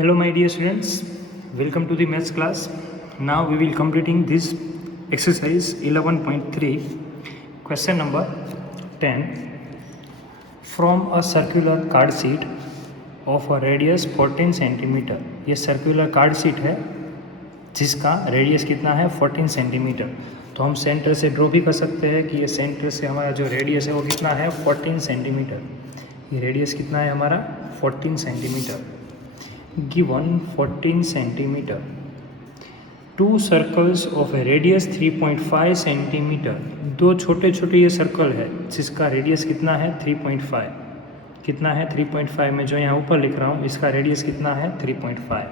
Hello my dear students, welcome to the maths class. Now we will completing this exercise 11.3, question number 10. From a circular card sheet of a radius 14 centimetre, ये circular card sheet है जिसका radius कितना है 14 centimetre. तो हम centre से draw भी कर सकते हैं कि ये सेंटर से हमारा जो रेडियस है वो कितना है 14 सेंटीमीटर. ये रेडियस कितना है हमारा 14 centimetre. Given 14 centimetre, to circles of a radius 3.5 centimetre. दो छोटे छोटे ये सर्कल है जिसका रेडियस कितना है 3.5. कितना है 3.5. मैं जो यहाँ ऊपर लिख रहा हूँ इसका रेडियस कितना है 3.5.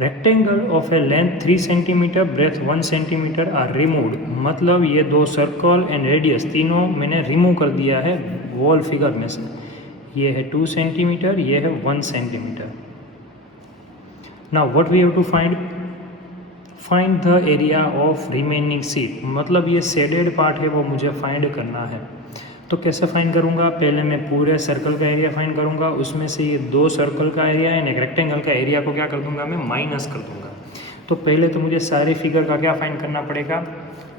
Rectangle of a length 3 centimetre, breadth 1 centimetre are removed. मतलब ये दो सर्कल एंड रेडियस तीनों मैंने रिमूव कर दिया है वॉल फिगर में से. ये है 2 सेंटीमीटर, ये है 1 centimetre. Now what we have to find the area of remaining sheet. मतलब ये शेडेड पार्ट है वो मुझे फाइंड करना है. तो कैसे फाइंड करूँगा? पहले मैं पूरे सर्कल का एरिया फाइंड करूँगा. उसमें से ये दो सर्कल का एरिया एंड एक रेक्टेंगल का एरिया को क्या कर दूँगा मैं माइनस कर दूँगा. तो पहले तो मुझे सारे फिगर का क्या फाइंड करना पड़ेगा,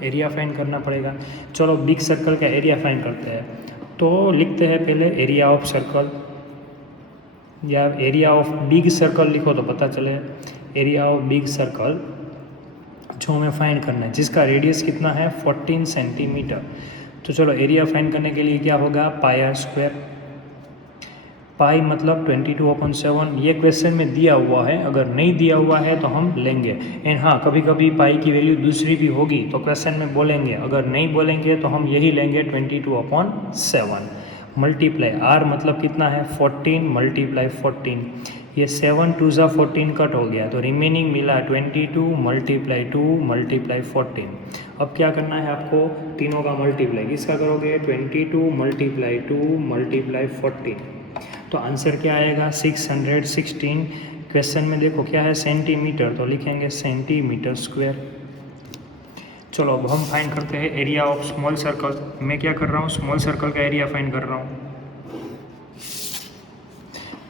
एरिया फाइंड करना पड़ेगा. चलो बिग सर्कल का एरिया फाइंड करते हैं. तो लिखते हैं पहले एरिया ऑफ सर्कल, या एरिया ऑफ बिग सर्कल लिखो तो पता चले. एरिया ऑफ बिग सर्कल जो हमें फाइंड करना है जिसका रेडियस कितना है 14 सेंटीमीटर. तो चलो एरिया फाइंड करने के लिए क्या होगा पाई आर स्क्वायर. पाई मतलब 22/7. ये क्वेश्चन में दिया हुआ है, अगर नहीं दिया हुआ है तो हम लेंगे. एंड हाँ, कभी कभी पाई की वैल्यू दूसरी भी होगी तो क्वेश्चन में बोलेंगे. अगर नहीं बोलेंगे तो हम यही लेंगे 22/7. मल्टीप्लाई आर मतलब कितना है 14 मल्टीप्लाई 14. ये 7 2 ज़ा 14 कट हो गया तो रिमेनिंग मिला 22 मल्टीप्लाई 2 मल्टीप्लाई 14. अब क्या करना है आपको, तीनों का मल्टीप्लाई. किसका करोगे 22 मल्टीप्लाई 2 मल्टीप्लाई 14. तो आंसर क्या आएगा 616. क्वेश्चन में देखो क्या है सेंटीमीटर, तो लिखेंगे सेंटीमीटर स्क्वायर. चलो अब हम फाइंड करते हैं एरिया ऑफ स्मॉल सर्कल. मैं क्या कर रहा हूँ स्मॉल सर्कल का एरिया फाइंड कर रहा हूँ.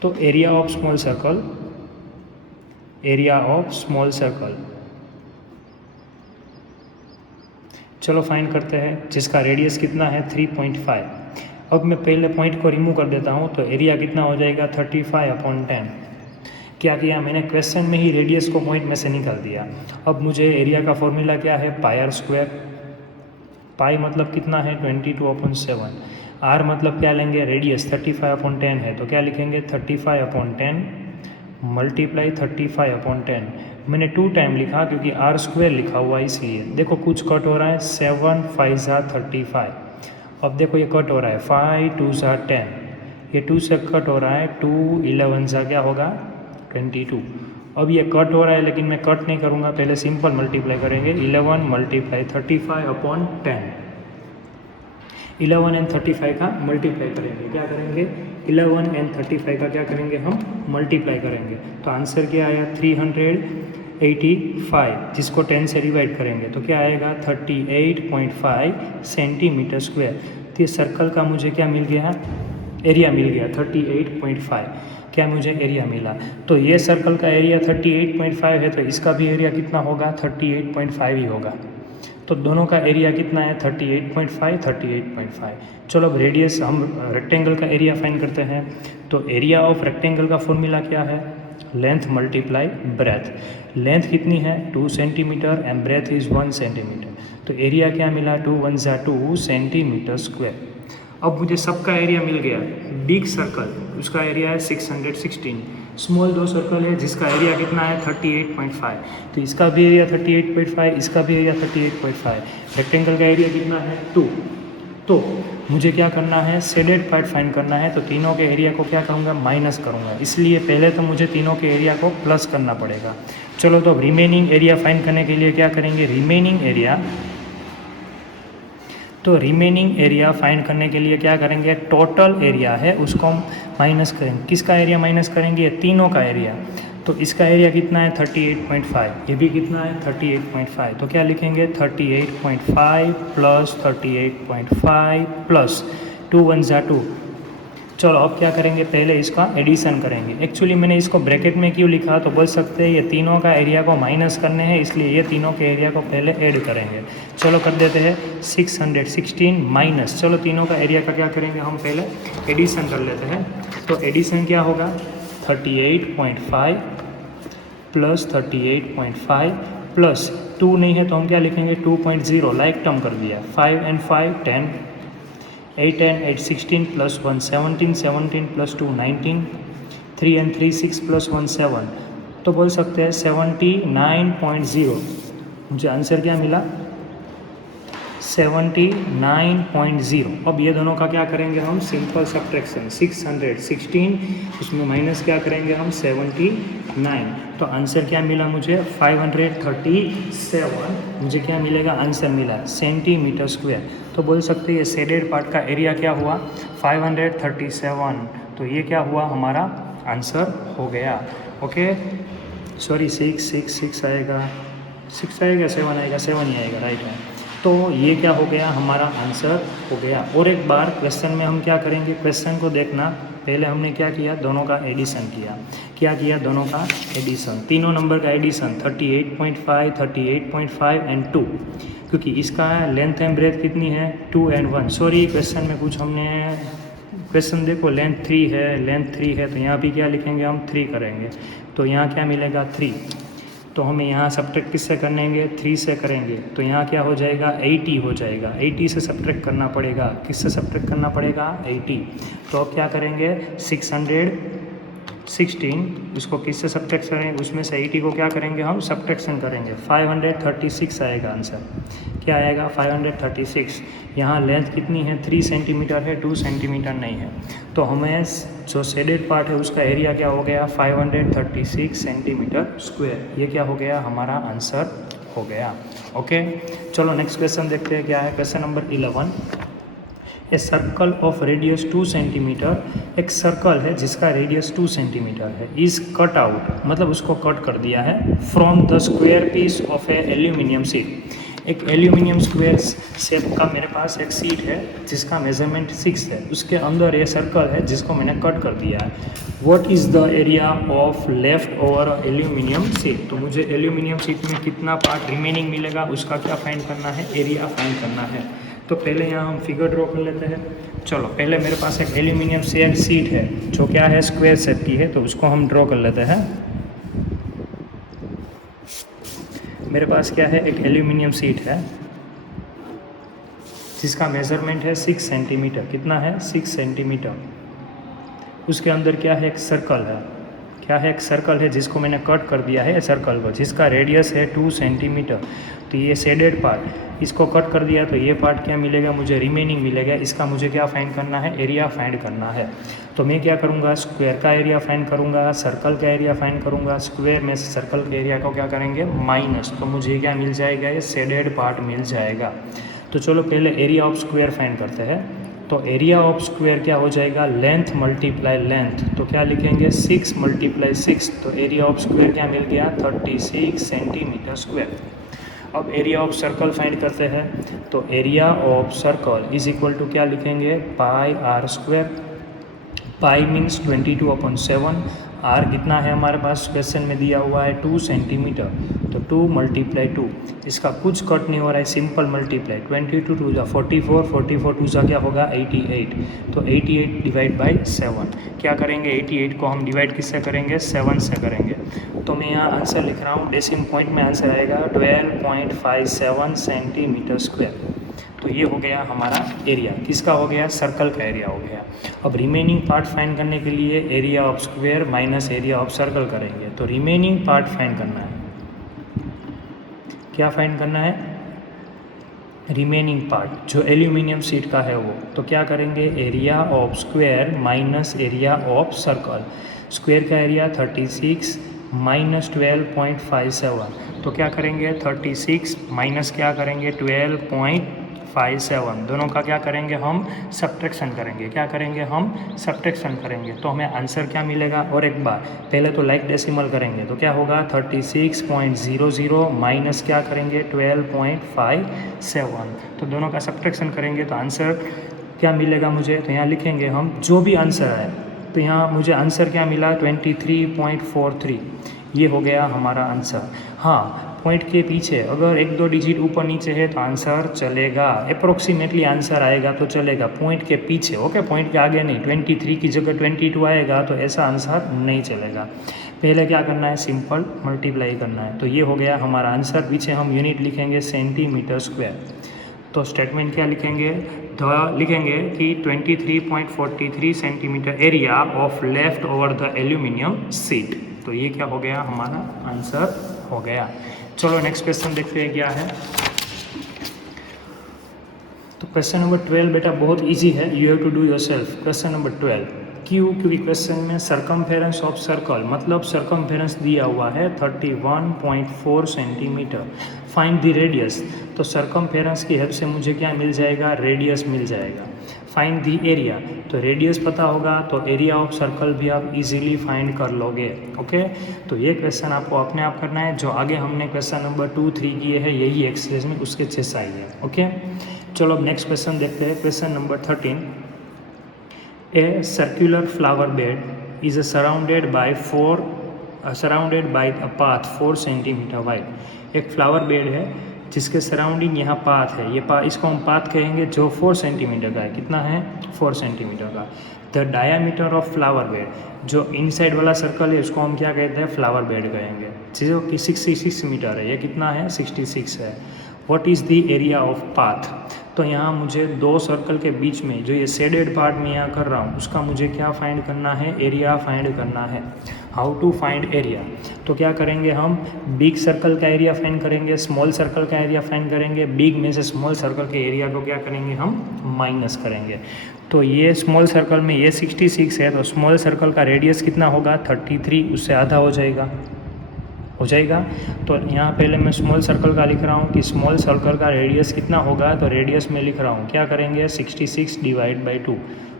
तो area of small circle, area of small circle चलो फाइंड करते हैं जिसका रेडियस कितना है 3.5. अब मैं पहले पॉइंट को रिमूव कर देता हूँ तो एरिया कितना हो जाएगा 35/10. क्या किया मैंने क्वेश्चन में ही रेडियस को पॉइंट में से निकाल दिया. अब मुझे एरिया का फॉर्मूला क्या है पाई आर स्क्वायर. पाई मतलब कितना है 22/7. आर मतलब क्या लेंगे रेडियस 35/10 है तो क्या लिखेंगे 35/10 मल्टीप्लाई 35/10. मैंने 2 टाइम लिखा क्योंकि आर स्क्वायर लिखा हुआ इसलिए. देखो कुछ कट हो रहा है 7 5 ज़ा 35. अब देखो ये कट हो रहा है 5 2 ज़ा 10. ये 2 से कट हो रहा है 2 11 ज़ा क्या होगा 22. अब ये कट हो रहा है लेकिन मैं कट नहीं करूँगा, पहले सिंपल मल्टीप्लाई करेंगे. 11 मल्टीप्लाई 35/10. 11 एंड 35 का मल्टीप्लाई करेंगे. क्या करेंगे 11 एंड 35 का क्या करेंगे हम मल्टीप्लाई करेंगे. तो आंसर क्या आया 385, जिसको 10 से डिवाइड करेंगे तो क्या आएगा 38.5 सेंटीमीटर स्क्वायर. तो ये सर्कल का मुझे क्या मिल गया एरिया मिल गया 38.5. क्या मुझे एरिया मिला. तो ये सर्कल का एरिया 38.5 है तो इसका भी एरिया कितना होगा 38.5 ही होगा. तो दोनों का एरिया कितना है 38.5. चलो अब रेडियस हम रेक्टेंगल का एरिया फाइंड करते हैं. तो एरिया ऑफ रेक्टेंगल का फॉर्मूला क्या है लेंथ मल्टीप्लाई ब्रेथ. लेंथ कितनी है 2 centimetre and breadth is 1 centimetre. तो एरिया क्या मिला 2 1 ज़ा 2 सेंटीमीटर स्क्वायर. अब मुझे सबका एरिया मिल गया. बिग सर्कल उसका एरिया है 616. स्मॉल दो सर्कल है जिसका एरिया कितना है 38.5. तो इसका भी एरिया 38.5, इसका भी एरिया 38.5. रेक्टेंगल का एरिया कितना है 2. तो मुझे क्या करना है शेडेड पार्ट फाइंड करना है. तो तीनों के एरिया को क्या करूँगा माइनस करूँगा. इसलिए पहले तो मुझे तीनों के एरिया को प्लस करना पड़ेगा. चलो तो अब रिमेनिंग एरिया फाइंड करने के लिए क्या करेंगे रिमेनिंग एरिया. तो रिमेनिंग एरिया फाइंड करने के लिए क्या करेंगे टोटल एरिया है उसको हम माइनस करेंगे. किसका एरिया माइनस करेंगे तीनों का एरिया. तो इसका एरिया कितना है 38.5, ये भी कितना है 38.5. तो क्या लिखेंगे 38.5 प्लस 38.5 प्लस 2 1 ज़ा 2. चलो अब क्या करेंगे, पहले इसका एडिशन करेंगे। एक्चुअली मैंने इसको ब्रैकेट में क्यों लिखा, तो बोल सकते हैं ये तीनों का एरिया को माइनस करने हैं, इसलिए ये तीनों के एरिया को पहले ऐड करेंगे। चलो कर देते हैं 616 माइनस, चलो तीनों का एरिया का क्या करेंगे हम पहले एडिशन कर लेते हैं। तो एडिशन क्या होगा 38.5 प्लस 38.5 प्लस 2 नहीं है तो हम क्या लिखेंगे 2.0, लाइक टर्म कर दिया। 5 and 5 10, 8 and 8 16 plus 1 17, 17 plus 2 19, 3 and 3 6 plus 1 7, तो बोल सकते हैं 79.0। मुझे आंसर क्या मिला 79.0। अब ये दोनों का क्या करेंगे हम सिंपल सब्ट्रैक्शन, 616 उसमें माइनस क्या करेंगे हम 79, तो आंसर क्या मिला मुझे 537। मुझे क्या मिलेगा आंसर मिला सेंटीमीटर स्क्वायर। तो बोल सकते हैं ये शेडेड पार्ट का एरिया क्या हुआ 537, तो ये क्या हुआ हमारा आंसर हो गया। ओके सॉरी 6 आएगा, 6 आएगा 7 आएगा, 7 ही आएगा, राइट है। तो ये क्या हो गया हमारा आंसर हो गया। और एक बार क्वेश्चन में हम क्या करेंगे, क्वेश्चन को देखना, पहले हमने क्या किया दोनों का एडिशन किया। क्या किया दोनों का एडिशन, तीनों नंबर का एडिशन 38.5, 38.5 एंड 2, क्योंकि इसका लेंथ एंड ब्रेथ कितनी है 2 and 1। सॉरी क्वेश्चन में कुछ हमने क्वेश्चन देखो लेंथ 3 है, लेंथ 3 है, तो यहाँ भी क्या लिखेंगे हम 3 करेंगे, तो यहाँ क्या मिलेगा 3। तो हमें यहाँ सब्ट्रैक्ट किससे करेंगे 3 से करेंगे, तो यहाँ क्या हो जाएगा 80 हो जाएगा। 80 से सब्ट्रैक्ट करना पड़ेगा, किससे सब्ट्रैक्ट करना पड़ेगा 80। तो अब क्या करेंगे 616 उसको किससे सब्ट्रैक्ट करेंगे, उसमें से 80 को क्या करेंगे हम सब्ट्रैक्शन करेंगे, 536 आएगा आंसर। क्या आएगा 536। यहाँ लेंथ कितनी है 3 सेंटीमीटर है, 2 सेंटीमीटर नहीं है, तो हमें जो शेडेड पार्ट है उसका एरिया क्या हो गया 536 सेंटीमीटर स्क्वायर। ये क्या हो गया हमारा आंसर हो गया। ओके चलो नेक्स्ट क्वेश्चन देखते हैं क्या है। Question number 11, a circle of radius 2 centimetre, एक सर्कल है जिसका रेडियस 2 सेंटीमीटर है, इज कट आउट, मतलब उसको कट कर दिया है, from the square piece of a aluminium sheet. एक एल्यूमिनियम स्क्वायर शेप का मेरे पास एक शीट है जिसका मेजरमेंट 6 है, उसके अंदर ये सर्कल है जिसको मैंने कट कर दिया है। What is the area of left over aluminium sheet, तो मुझे एल्यूमिनियम शीट में कितना पार्ट रिमेनिंग मिलेगा उसका क्या फाइंड करना है, एरिया फाइंड करना है। तो पहले यहाँ हम फिगर ड्रॉ कर लेते हैं। चलो पहले मेरे पास एक एल्यूमिनियम शीट है जो क्या है स्क्वायर शेप की है, तो उसको हम ड्रॉ कर लेते हैं। मेरे पास क्या है एक एल्यूमिनियम शीट है जिसका मेज़रमेंट है 6 सेंटीमीटर, कितना है 6 सेंटीमीटर। उसके अंदर क्या है एक सर्कल है, क्या है एक सर्कल है जिसको मैंने कट कर दिया है सर्कल को, जिसका रेडियस है 2 सेंटीमीटर। तो ये शेडेड पार्ट इसको कट कर दिया, तो ये पार्ट क्या मिलेगा मुझे रिमेनिंग मिलेगा, इसका मुझे क्या फाइंड करना है एरिया फाइंड करना है। तो मैं क्या करूँगा स्क्वायर का एरिया फाइंड करूँगा, सर्कल का एरिया फाइंड करूँगा, स्क्वायर में सर्कल के एरिया को क्या करेंगे माइनस, तो मुझे क्या मिल जाएगा ये शेडेड पार्ट मिल जाएगा। तो चलो पहले एरिया ऑफ स्क्वायर फाइंड करते हैं। तो एरिया ऑफ स्क्वायर क्या हो जाएगा लेंथ मल्टीप्लाई लेंथ, तो क्या लिखेंगे 6 × 6, तो एरिया ऑफ स्क्वायर क्या मिल गया 36 सेंटीमीटर स्क्वायर। अब एरिया ऑफ सर्कल फाइंड करते हैं, तो area of circle is equal to क्या लिखेंगे pi r square. Pi means 22/7, r कितना है हमारे पास क्वेश्चन में दिया हुआ है 2 सेंटीमीटर, तो 2 × 2, इसका कुछ कट नहीं हो रहा है, सिंपल मल्टीप्लाई, 22 × 2 = 44, 44 × 2 क्या होगा 88, तो 88 डिवाइड बाई 7। क्या करेंगे 88 को हम डिवाइड किससे करेंगे 7 से करेंगे। तो मैं यहाँ आंसर लिख रहा हूँ, डेसिमल पॉइंट में आंसर आएगा 12.57 सेंटीमीटर स्क्वायर। तो ये हो गया हमारा एरिया, किसका हो गया सर्कल का एरिया हो गया। अब रिमेनिंग पार्ट फाइंड करने के लिए area of square minus area of circle करेंगे। तो रिमेनिंग पार्ट फाइंड करना है, क्या फाइंड करना है रिमेनिंग पार्ट जो एल्यूमिनियम शीट का है वो। तो क्या करेंगे area of square minus area of circle. Square का एरिया 36 माइनस 12.57, तो क्या करेंगे 36 माइनस क्या करेंगे 12.57, दोनों का क्या करेंगे हम सब्ट्रैक्शन करेंगे। क्या करेंगे हम सब्ट्रैक्शन करेंगे, तो हमें आंसर क्या मिलेगा। और एक बार पहले तो लाइक डेसिमल करेंगे, तो क्या होगा 36.00 माइनस क्या करेंगे 12.57, तो दोनों का सब्ट्रैक्शन करेंगे तो आंसर क्या मिलेगा मुझे, तो यहाँ लिखेंगे हम जो भी आंसर आए, तो यहाँ मुझे आंसर क्या मिला 23.43, ये हो गया हमारा आंसर। हाँ, पॉइंट के पीछे अगर 1-2 डिजिट ऊपर नीचे है तो आंसर चलेगा, अप्रोक्सीमेटली आंसर आएगा तो चलेगा, पॉइंट के पीछे, ओके, पॉइंट के आगे नहीं। 23 की जगह 22 आएगा तो ऐसा आंसर नहीं चलेगा। पहले क्या करना है, सिंपल मल्टीप्लाई करना है। तो ये हो गया हमारा आंसर। पीछे हम यूनिट लिखेंगे सेंटीमीटर स्क्वायर। तो स्टेटमेंट क्या लिखेंगे, लिखेंगे कि 23.43 centimetre area of left over the aluminium seat. तो ये क्या हो गया, हमारा आंसर हो गया। चलो नेक्स्ट क्वेश्चन देखते हैं क्या है। तो क्वेश्चन नंबर 12 बेटा बहुत इजी है, you have to do yourself. Question number 12 क्यों, क्योंकि क्वेश्चन में सरकमफेरेंस ऑफ सर्कल, मतलब सरकमफेरेंस दिया हुआ है 31.4 सेंटीमीटर। फाइंड द रेडियस, तो सरकमफेरेंस की हेल्प से मुझे क्या मिल जाएगा, रेडियस मिल जाएगा। फाइंड द एरिया, तो रेडियस पता होगा तो एरिया ऑफ सर्कल भी आप इजीली फाइंड कर लोगे। ओके, तो ये क्वेश्चन आपको अपने आप करना है। जो आगे हमने क्वेश्चन नंबर 2, 3 किए हैं यही एक्सरसाइज में उसके जैसा ही है। ओके, चलो अब नेक्स्ट क्वेश्चन देखते हैं। Question number 13, A circular flower bed is surrounded by a path 4 centimetre wide. एक फ्लावर बेड है जिसके सराउंडिंग यहाँ पाथ है, ये इसको हम पाथ कहेंगे, जो 4 सेंटीमीटर का है। कितना है, 4 सेंटीमीटर का। The diameter of flower bed, जो इनसाइड वाला सर्कल है उसको हम क्या कहते हैं, फ्लावर बेड कहेंगे, जो कि 66 मीटर है। ये कितना है, 66 है। What is the area of path, तो यहाँ मुझे 2 सर्कल के बीच में जो ये शेडेड पार्ट में यहाँ कर रहा हूँ उसका मुझे क्या फाइंड करना है, एरिया फाइंड करना है। हाउ टू फाइंड एरिया, तो क्या करेंगे हम, बिग सर्कल का एरिया फाइंड करेंगे, स्मॉल सर्कल का एरिया फाइंड करेंगे। बिग में से स्मॉल सर्कल के एरिया को क्या करेंगे, हम माइनस करेंगे। तो ये स्मॉल सर्कल में ये 66 है, तो स्मॉल सर्कल का रेडियस कितना होगा, 33, उससे आधा हो जाएगा। तो यहाँ पहले मैं स्मॉल सर्कल का लिख रहा हूँ कि स्मॉल सर्कल का रेडियस कितना होगा, तो रेडियस में लिख रहा हूँ, क्या करेंगे, 66 डिवाइड बाई 2,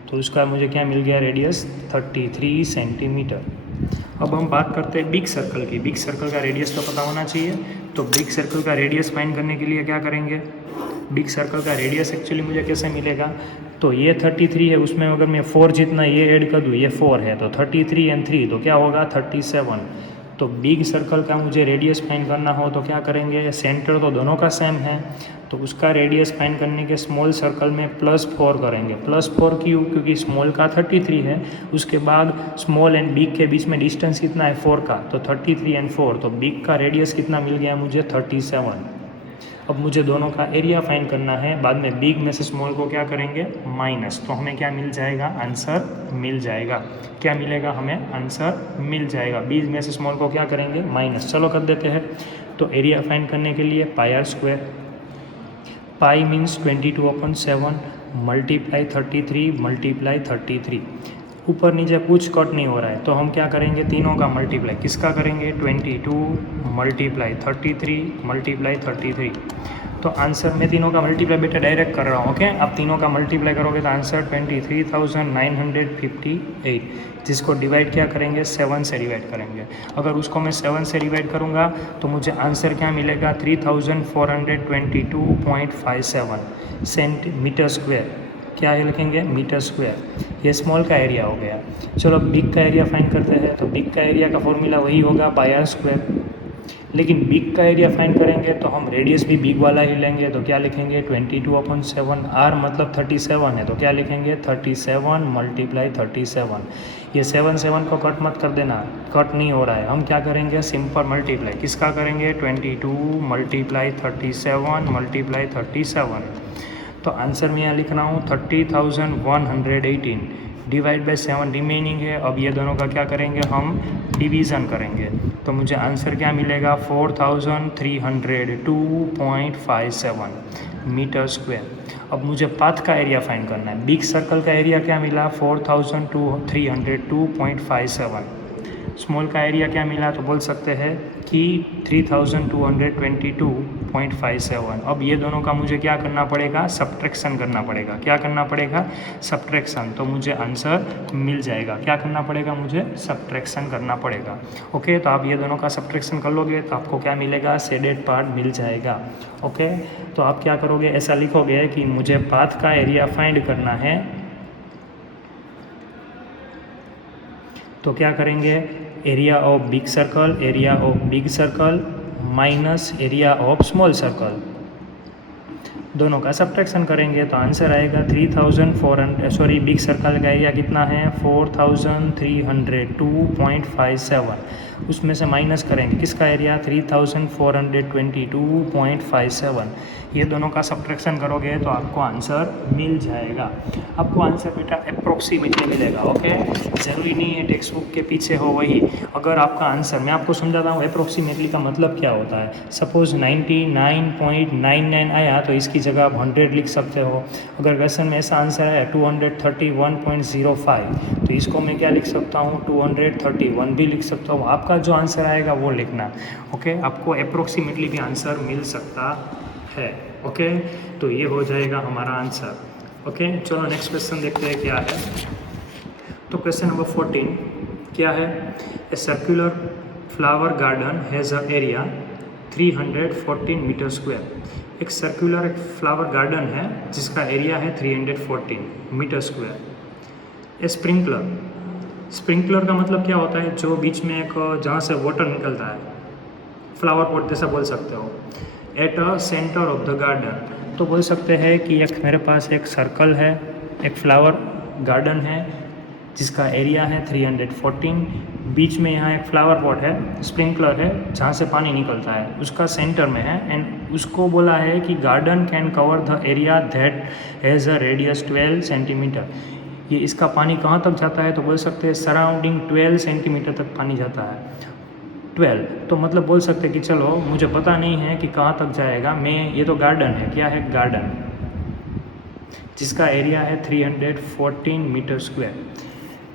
तो उसका मुझे क्या मिल गया, रेडियस 33 सेंटीमीटर। अब हम बात करते हैं बिग सर्कल की। बिग सर्कल का रेडियस तो पता होना चाहिए, तो बिग सर्कल का रेडियस फाइंड करने के लिए क्या करेंगे, बिग सर्कल का रेडियस एक्चुअली मुझे कैसे मिलेगा, तो ये 33 है, उसमें अगर मैं 4 जितना ये ऐड कर दूँ, ये 4 है, तो 33 एंड 3 तो क्या होगा, 37। तो बिग सर्कल का मुझे रेडियस फाइंड करना हो तो क्या करेंगे, सेंटर तो दोनों का सेम है, तो उसका रेडियस फाइंड करने के स्मॉल सर्कल में +4 करेंगे। +4 क्यों, क्योंकि स्मॉल का 33 है, उसके बाद स्मॉल एंड बिग के बीच में डिस्टेंस कितना है, 4 का, तो 33 एंड 4, तो बिग का रेडियस कितना मिल गया मुझे, 37। अब मुझे दोनों का एरिया फाइंड करना है, बाद में बिग में से स्मॉल को क्या करेंगे, माइनस, तो हमें क्या मिल जाएगा, आंसर मिल जाएगा। क्या मिलेगा हमें, आंसर मिल जाएगा। बिग में से स्मॉल को क्या करेंगे, माइनस। चलो कर देते हैं। तो एरिया फाइंड करने के लिए πr², पाई मीन्स 22/7 मल्टीप्लाई 33 मल्टीप्लाई 33, ऊपर नीचे कुछ कट नहीं हो रहा है, तो हम क्या करेंगे, तीनों का मल्टीप्लाई, किसका करेंगे, 22 मल्टीप्लाई 33 मल्टीप्लाई 33। तो आंसर में तीनों का मल्टीप्लाई बेटा डायरेक्ट कर रहा हूँ। ओके, आप तीनों का मल्टीप्लाई करोगे तो आंसर 23,958, जिसको डिवाइड क्या करेंगे, 7 से डिवाइड करेंगे। अगर उसको मैं 7 से डिवाइड करूँगा तो मुझे आंसर क्या मिलेगा, 3422.57 सेंटीमीटर स्क्वायर। क्या है लिखेंगे, मीटर स्क्वायर। ये स्मॉल का एरिया हो गया। चलो बिग का एरिया फाइंड करते हैं। तो बिग का एरिया का फॉर्मूला वही होगा, πr²। लेकिन बिग का एरिया फाइंड करेंगे तो हम रेडियस भी बिग वाला ही लेंगे, तो क्या लिखेंगे, 22/7, r मतलब 37 है, तो क्या लिखेंगे, 37 मल्टीप्लाई 37। ये 7 को कट मत कर देना, कट नहीं हो रहा है। हम क्या करेंगे, सिंपल मल्टीप्लाई, किसका करेंगे, 22 मल्टीप्लाई 37 मल्टीप्लाई 37। तो आंसर में यहाँ लिख रहा हूँ 30,118 डिवाइड बाई 7 रिमेनिंग है। अब ये दोनों का क्या करेंगे, हम डिवीज़न करेंगे, तो मुझे आंसर क्या मिलेगा, 4302.57 मीटर स्क्वायर। अब मुझे पाथ का एरिया फाइंड करना है। बिग सर्कल का एरिया क्या मिला, 4302.57। स्मॉल का एरिया क्या मिला, तो बोल सकते हैं कि 3222.57। अब ये दोनों का मुझे क्या करना पड़ेगा, सब्ट्रैक्शन करना पड़ेगा। क्या करना पड़ेगा, सब्ट्रैक्शन। तो मुझे आंसर मिल जाएगा। क्या करना पड़ेगा, मुझे सब्ट्रैक्शन करना पड़ेगा। ओके, तो आप ये दोनों का सब्ट्रैक्शन कर लोगे तो आपको क्या मिलेगा, शेडेड पार्ट मिल जाएगा। ओके, तो आप क्या करोगे, ऐसा लिखोगे कि मुझे पाथ का एरिया फाइंड करना है। तो क्या करेंगे, area of big circle minus area of small circle, दोनों का सब्ट्रैक्शन करेंगे तो आंसर आएगा 3400। बिग सर्कल का एरिया कितना है, 4302.57। उसमें से माइनस करेंगे किसका एरिया, 3422.57। ये दोनों का सब्ट्रैक्शन करोगे तो आपको आंसर मिल जाएगा। आपको आंसर बेटा अप्रोक्सीमेटली मिलेगा। ओके, ज़रूरी नहीं है टेक्स्ट बुक के पीछे हो वही। अगर आपका आंसर, मैं आपको समझाता हूँ अप्रोक्सीमेटली का मतलब क्या होता है। सपोज़ 99.99 आया तो इसकी जगह आप 100 लिख सकते हो। अगर क्वेश्चन में ऐसा आंसर है 231.05 तो इसको मैं क्या लिख सकता हूँ, 231 भी लिख सकता हूँ। आपका जो आंसर आएगा वो लिखना। ओके, आपको अप्रोक्सीमेटली भी आंसर मिल सकता है। ओके, तो ये हो जाएगा हमारा आंसर। ओके, चलो नेक्स्ट क्वेश्चन देखते हैं क्या है। तो क्वेश्चन नंबर 14 क्या है, a circular flower garden has a area 314 metre square. एक सर्कुलर एक फ्लावर गार्डन है जिसका एरिया है 314 मीटर स्क्वायर। ए स्प्रिंकलर का मतलब क्या होता है, जो बीच में एक जहाँ से वाटर निकलता है, फ्लावर पॉट जैसा बोल सकते हो। At a centre of the garden, तो बोल सकते हैं कि एक मेरे पास एक सर्कल है, एक फ्लावर गार्डन है जिसका एरिया है 314। बीच में यहाँ एक फ्लावर पॉट है, स्प्रिंकलर है जहाँ से पानी निकलता है, उसका सेंटर में है। एंड उसको बोला है कि garden can cover the area that has a radius 12 centimetre. ये इसका पानी कहाँ तक जाता है, तो बोल सकते हैं सराउंडिंग 12 सेंटीमीटर तक पानी जाता है। 12 तो मतलब बोल सकते हैं कि चलो मुझे पता नहीं है कि कहाँ तक जाएगा, मैं ये तो गार्डन है, क्या है, गार्डन जिसका एरिया है 314 मीटर स्क्वायर।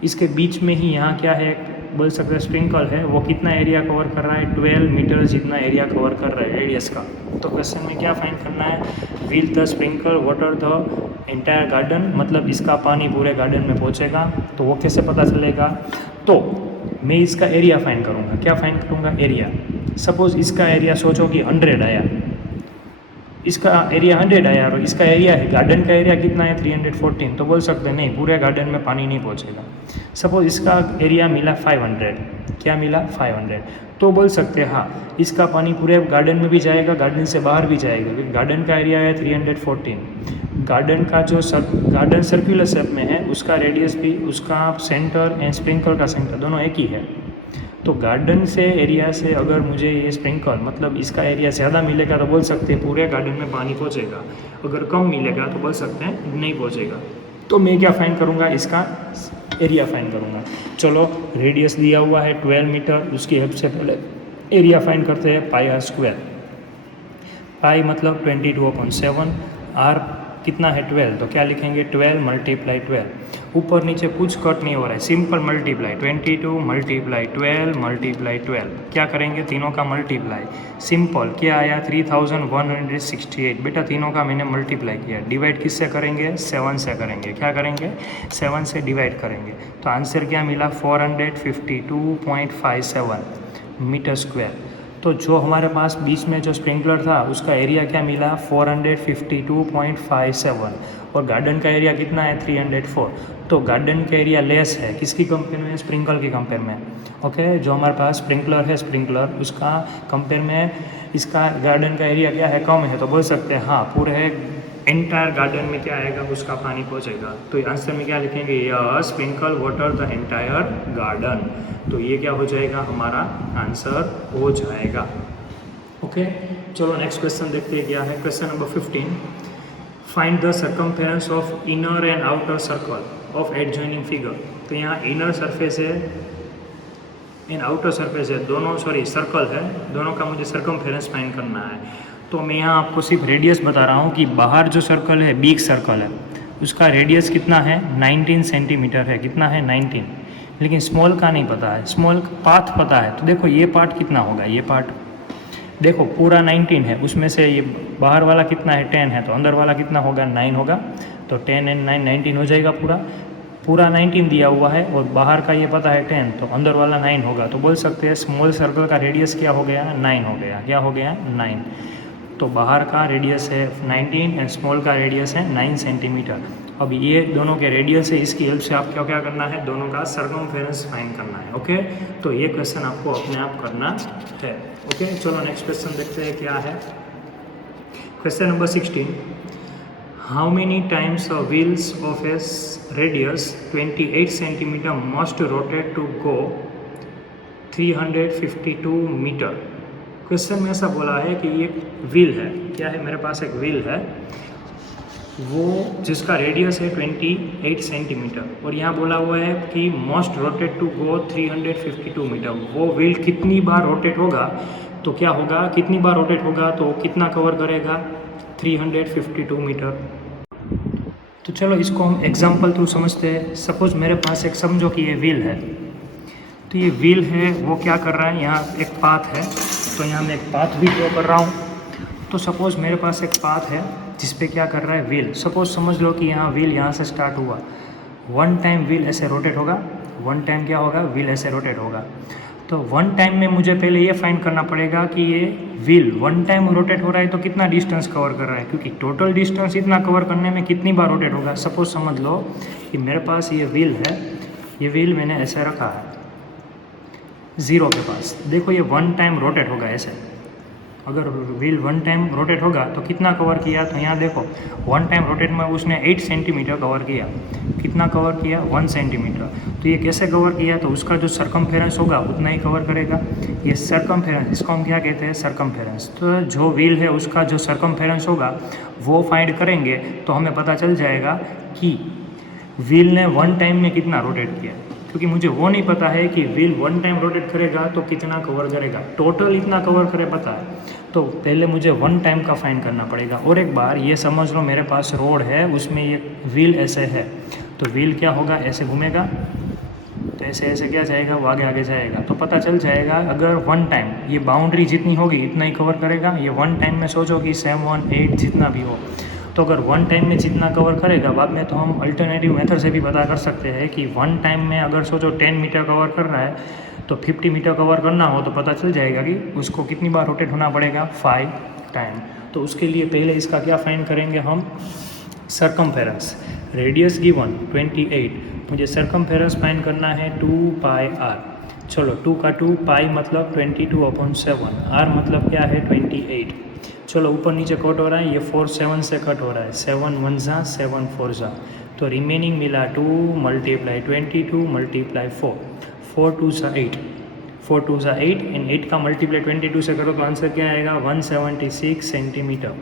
इसके बीच में ही यहाँ क्या है, बोल सकते हैं स्प्रिंकल है, वो कितना एरिया कवर कर रहा है, 12 मीटर जितना एरिया कवर कर रहा है रेडियस का। तो क्वेश्चन में क्या फाइंड करना है, will the sprinkle water the entire garden, मतलब इसका पानी पूरे गार्डन में पहुँचेगा। तो वो कैसे पता चलेगा, तो मैं इसका एरिया फाइंड करूँगा। क्या फाइंड करूँगा, एरिया। सपोज़ इसका एरिया सोचो कि 100 आया, इसका एरिया 100 आया और इसका एरिया है, गार्डन का एरिया कितना है 314, तो बोल सकते हैं नहीं, पूरे गार्डन में पानी नहीं पहुंचेगा। सपोज इसका एरिया मिला 500, क्या मिला 500, तो बोल सकते हैं हाँ इसका पानी पूरे गार्डन में भी जाएगा, गार्डन से बाहर भी जाएगा, क्योंकि गार्डन का एरिया है 314। गार्डन का जो गार्डन सर्कुलर शेप में है उसका रेडियस भी, उसका सेंटर एंड स्प्रिंकल का सेंटर दोनों एक ही है। तो गार्डन से एरिया से अगर मुझे ये स्प्रिंकल मतलब इसका एरिया ज़्यादा मिलेगा तो बोल सकते हैं पूरे गार्डन में पानी पहुंचेगा, अगर कम मिलेगा तो बोल सकते हैं नहीं पहुंचेगा। तो मैं क्या फाइंड करूँगा, इसका एरिया फाइंड करूँगा। चलो रेडियस दिया हुआ है 12 मीटर, उसकी हेल्प से पहले एरिया फाइंड करते हैं, पाई आर स्क्वायर। पाई मतलब 22/7, आर कितना है 12, तो क्या लिखेंगे 12 × 12। ऊपर नीचे कुछ कट नहीं हो रहा है, सिंपल मल्टीप्लाई, 22 × 12 × 12। क्या करेंगे, तीनों का मल्टीप्लाई, सिंपल क्या आया 3168। बेटा तीनों का मैंने मल्टीप्लाई किया, डिवाइड किससे करेंगे, 7 से करेंगे। क्या करेंगे, 7 से डिवाइड करेंगे, तो आंसर क्या मिला 452.57 मीटर स्क्वायर। तो जो हमारे पास बीच में जो स्प्रिंकलर था उसका एरिया क्या मिला 452.57 और गार्डन का एरिया कितना है 304। तो गार्डन का एरिया लेस है, किसकी कंपेयर में, स्प्रिंकल की कंपेयर में। ओके, जो हमारे पास स्प्रिंकलर है, स्प्रिंकलर उसका कंपेयर में इसका गार्डन का एरिया क्या है, कम है। तो बोल सकते हैं हाँ पूरे एंटायर गार्डन में क्या आएगा, उसका पानी पहुँचेगा। तो आंसर में क्या लिखेंगे, यह sprinkle water the entire garden. तो ये क्या हो जाएगा, हमारा आंसर हो जाएगा। ओके, चलो नेक्स्ट क्वेश्चन देखते हैं क्या है। Question number 15, find the circumference of inner and outer circle of adjoining figure. तो यहाँ इनर सरफेस है एंड आउटर सरफेस है, दोनों सर्कल है, दोनों का मुझे सर्कमफेरेंस फाइंड करना है। तो मैं यहाँ आपको सिर्फ रेडियस बता रहा हूँ कि बाहर जो सर्कल है, बिग सर्कल है, उसका रेडियस कितना है 19 सेंटीमीटर है। कितना है 19। लेकिन स्मॉल का नहीं पता है, स्मॉल पाथ पता है। तो देखो ये पार्ट कितना होगा, ये पार्ट देखो पूरा 19 है, उसमें से ये बाहर वाला कितना है 10 है, तो अंदर वाला कितना होगा 9 होगा। तो 10 एंड 9 19 हो जाएगा। पूरा 19 दिया हुआ है और बाहर का ये पता है 10, तो अंदर वाला 9 होगा। तो बोल सकते हैं स्मॉल सर्कल का रेडियस क्या हो गया 9 हो गया। क्या हो गया 9। तो बाहर का रेडियस है 19 एंड स्मॉल का रेडियस है 9 सेंटीमीटर। अब ये दोनों के रेडियस है, इसकी हेल्प से आपको क्या करना है, दोनों का सर्कमफेरेंस फाइंड करना है। ओके, तो ये क्वेश्चन आपको अपने आप करना है। ओके, चलो नेक्स्ट क्वेश्चन देखते हैं क्या है। Question number 16, how many times a wheels of a radius 28 centimetre must rotate to go 352 metre. क्वेश्चन में ऐसा बोला है कि एक व्हील है, क्या है मेरे पास एक व्हील है, वो जिसका रेडियस है 28 सेंटीमीटर और यहाँ बोला हुआ है कि most rotate to go 352 metre. वो व्हील कितनी बार रोटेट होगा, तो क्या होगा, कितनी बार रोटेट होगा तो कितना कवर करेगा 352 मीटर। तो चलो इसको हम एग्जाम्पल थ्रू समझते हैं। सपोज मेरे पास एक, समझो कि ये व्हील है, तो ये व्हील है वो क्या कर रहा है, यहाँ एक पाथ है, तो यहाँ मैं एक पाथ भी ड्रॉ कर रहा हूँ। तो सपोज़ मेरे पास एक पाथ है जिस पे क्या कर रहा है व्हील। सपोज़ समझ लो कि यहाँ व्हील यहाँ से स्टार्ट हुआ, वन टाइम व्हील ऐसे रोटेट होगा, वन टाइम क्या होगा व्हील ऐसे रोटेट होगा। तो वन टाइम में मुझे पहले ये फाइंड करना पड़ेगा कि ये व्हील वन टाइम रोटेट हो रहा है तो कितना डिस्टेंस कवर कर रहा है, क्योंकि टोटल डिस्टेंस इतना कवर करने में कितनी बार रोटेट होगा। सपोज़ समझ लो कि मेरे पास ये व्हील है, ये व्हील मैंने ऐसे रखा है ज़ीरो के पास। देखो ये वन टाइम रोटेट होगा ऐसे, अगर व्हील वन टाइम रोटेट होगा तो कितना कवर किया, तो यहाँ देखो वन टाइम रोटेट में उसने 8 सेंटीमीटर कवर किया। कितना कवर किया 1 सेंटीमीटर। तो ये कैसे कवर किया, तो उसका जो सर्कमफेरेंस होगा उतना ही कवर करेगा। ये सर्कमफेरेंस, इसको हम क्या कहते हैं सर्कमफेरेंस। तो जो व्हील है उसका जो सर्कमफेरेंस होगा वो फाइंड करेंगे तो हमें पता चल जाएगा कि व्हील ने वन टाइम में कितना रोटेट किया। क्योंकि मुझे वो नहीं पता है कि व्हील वन टाइम रोटेट करेगा तो कितना कवर करेगा, टोटल इतना कवर करे पता है, तो पहले मुझे वन टाइम का फाइंड करना पड़ेगा। और एक बार ये समझ लो मेरे पास रोड है, उसमें ये व्हील ऐसे है, तो व्हील क्या होगा ऐसे घूमेगा, तो ऐसे ऐसे क्या जाएगा वो आगे आगे जाएगा। तो पता चल जाएगा अगर वन टाइम ये बाउंड्री जितनी होगी इतना ही कवर करेगा। ये वन टाइम में सोचो कि 7 1 8 जितना भी हो, तो अगर वन टाइम में जितना कवर करेगा, बाद में तो हम अल्टरनेटिव मेथड से भी पता कर सकते हैं कि वन टाइम में अगर सोचो 10 मीटर कवर कर रहा है तो 50 मीटर कवर करना हो तो पता चल जाएगा कि उसको कितनी बार रोटेट होना पड़ेगा 5 टाइम। तो उसके लिए पहले इसका क्या फाइंड करेंगे हम, सर्कमफेरेंस। रेडियस गिवन 28, मुझे सर्कमफेरेंस फाइंड करना है 2 पाई आर। चलो 2 का 2, पाई मतलब 22/7, आर मतलब क्या है 28। चलो ऊपर नीचे कट हो रहा है, ये 4 7 से कट हो रहा है, 7 1 जा 7 4 जा, तो रिमेनिंग मिला 2 मल्टीप्लाई 22 मल्टीप्लाई 4, 4 2 सा 8, 4 2 सा 8 एंड 8 का मल्टीप्लाई 22 से करो तो आंसर क्या आएगा 176 सेंटीमीटर।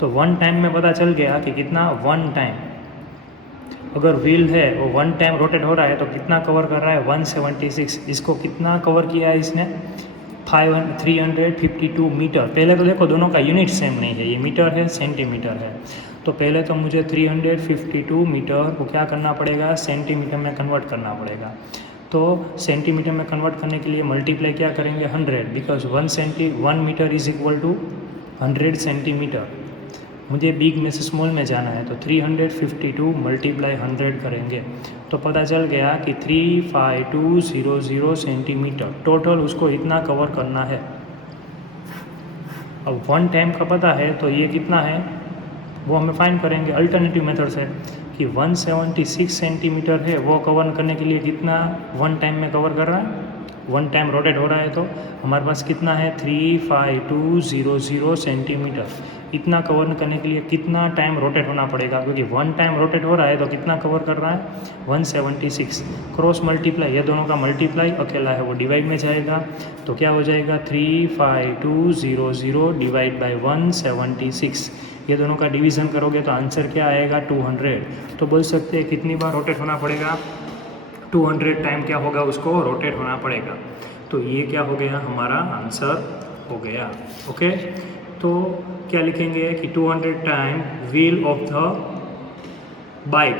तो वन टाइम में पता चल गया कि कितना, वन टाइम अगर व्हील है वो वन टाइम रोटेट हो रहा है तो कितना कवर कर रहा है 176। इसको कितना कवर किया है इसने 352 मीटर। पहले तो देखो दोनों का यूनिट सेम नहीं है, ये मीटर है सेंटीमीटर है, तो पहले तो मुझे 352 मीटर को क्या करना पड़ेगा सेंटीमीटर में कन्वर्ट करना पड़ेगा। तो सेंटीमीटर में कन्वर्ट करने के लिए मल्टीप्लाई क्या करेंगे 100, because 1 metre is equal to 100 centimetre. मुझे बिग में से स्मॉल में जाना है तो 352 मल्टीप्लाई 100 करेंगे तो पता चल गया कि 35200 सेंटीमीटर टोटल उसको इतना कवर करना है। अब वन टाइम का पता है तो ये कितना है वो हमें फाइंड करेंगे अल्टरनेटिव मेथड से कि 176 सेंटीमीटर है, वो कवर करने के लिए कितना वन टाइम में कवर कर रहा है, वन टाइम रोटेट हो रहा है तो हमारे पास कितना है 35200 सेंटीमीटर। इतना कवर करने के लिए कितना टाइम रोटेट होना पड़ेगा, क्योंकि वन टाइम रोटेट हो रहा है तो कितना कवर कर रहा है 176। क्रॉस मल्टीप्लाई, ये दोनों का मल्टीप्लाई अकेला है वो डिवाइड में जाएगा तो क्या हो जाएगा 35200 डिवाइड बाई 176। ये दोनों का डिवीज़न करोगे तो आंसर क्या आएगा 200। तो बोल सकते हैं कितनी बार रोटेट होना पड़ेगा 200 टाइम क्या होगा उसको रोटेट होना पड़ेगा। तो ये क्या हो गया हमारा आंसर हो गया। ओके, तो क्या लिखेंगे कि 200 time wheel of the bike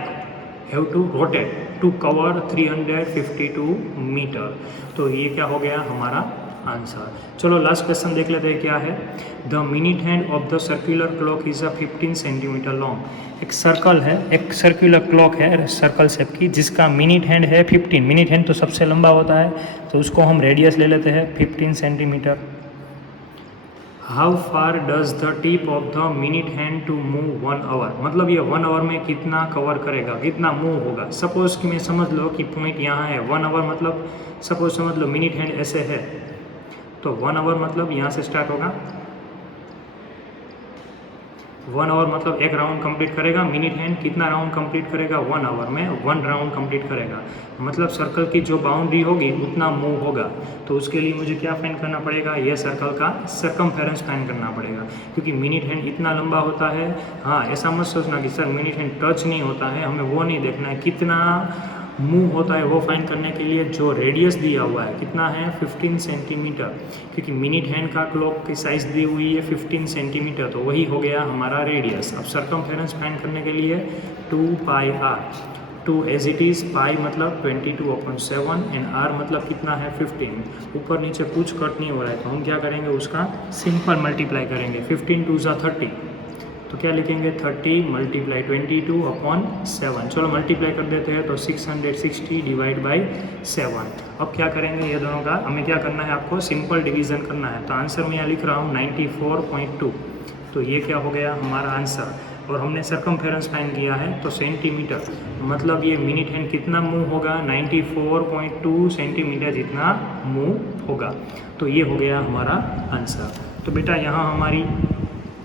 have to rotate to cover 352 metre. तो ये क्या हो गया हमारा आंसर। चलो लास्ट क्वेश्चन देख लेते हैं क्या है। The minute hand of the circular clock is a 15 centimetre long. एक सर्कल है, एक सर्कुलर क्लॉक है सर्कल शेप की, जिसका मिनट हैंड है 15। मिनट हैंड तो सबसे लंबा होता है, तो उसको हम रेडियस ले लेते हैं 15 centimetre. How far does the tip of the minute hand to move 1 hour. मतलब ये 1 आवर में कितना कवर करेगा, कितना मूव होगा। सपोज कि मैं समझ लो कि पॉइंट यहाँ है 1 आवर, मतलब सपोज समझ लो मिनट हैंड ऐसे है, तो 1 आवर मतलब यहाँ से स्टार्ट होगा। 1 आवर मतलब एक राउंड कंप्लीट करेगा। मिनट हैंड कितना राउंड कंप्लीट करेगा, 1 आवर में 1 राउंड कंप्लीट करेगा। मतलब सर्कल की जो बाउंड्री होगी उतना मूव होगा। तो उसके लिए मुझे क्या फाइंड करना पड़ेगा, ये सर्कल का सर्कमफेरेंस फाइंड करना पड़ेगा, क्योंकि मिनट हैंड इतना लंबा होता है। हाँ, ऐसा मत सोचना कि सर मिनट हैंड टच नहीं होता है, हमें वो नहीं देखना है, कितना मूव होता है वो फाइंड करने के लिए जो रेडियस दिया हुआ है कितना है 15 सेंटीमीटर, क्योंकि मिनट हैंड का क्लॉक की साइज़ दी हुई है 15 सेंटीमीटर, तो वही हो गया हमारा रेडियस। अब सर्कमफेरेंस फाइंड करने के लिए 2 पाई आर, 2 एज इट इज़, पाई मतलब 22/7 एंड आर मतलब कितना है 15। ऊपर नीचे कुछ कट नहीं हो रहा है, तो हम क्या करेंगे उसका सिंपल मल्टीप्लाई करेंगे। 15 2 ज़ा 30, तो क्या लिखेंगे 30 मल्टीप्लाई 22/7। चलो मल्टीप्लाई कर देते हैं, तो 660 डिवाइड बाई 7। अब क्या करेंगे ये दोनों का, हमें क्या करना है, आपको सिंपल डिवीज़न करना है। तो आंसर मैं यहाँ लिख रहा हूँ 94.2, तो ये क्या हो गया हमारा आंसर। और हमने सर्कमफेरेंस फाइंड किया है तो सेंटीमीटर, मतलब ये मिनट हैंड कितना मूव होगा, 94.2 सेंटीमीटर जितना मूव होगा। तो ये हो गया हमारा आंसर। तो बेटा यहाँ हमारी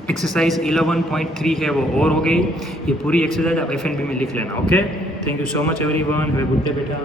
एक्सरसाइज 11.3 है वो और हो गई। ये पूरी एक्सरसाइज आप FNB में लिख लेना। Okay, thank you so much everyone, have a good day बेटा।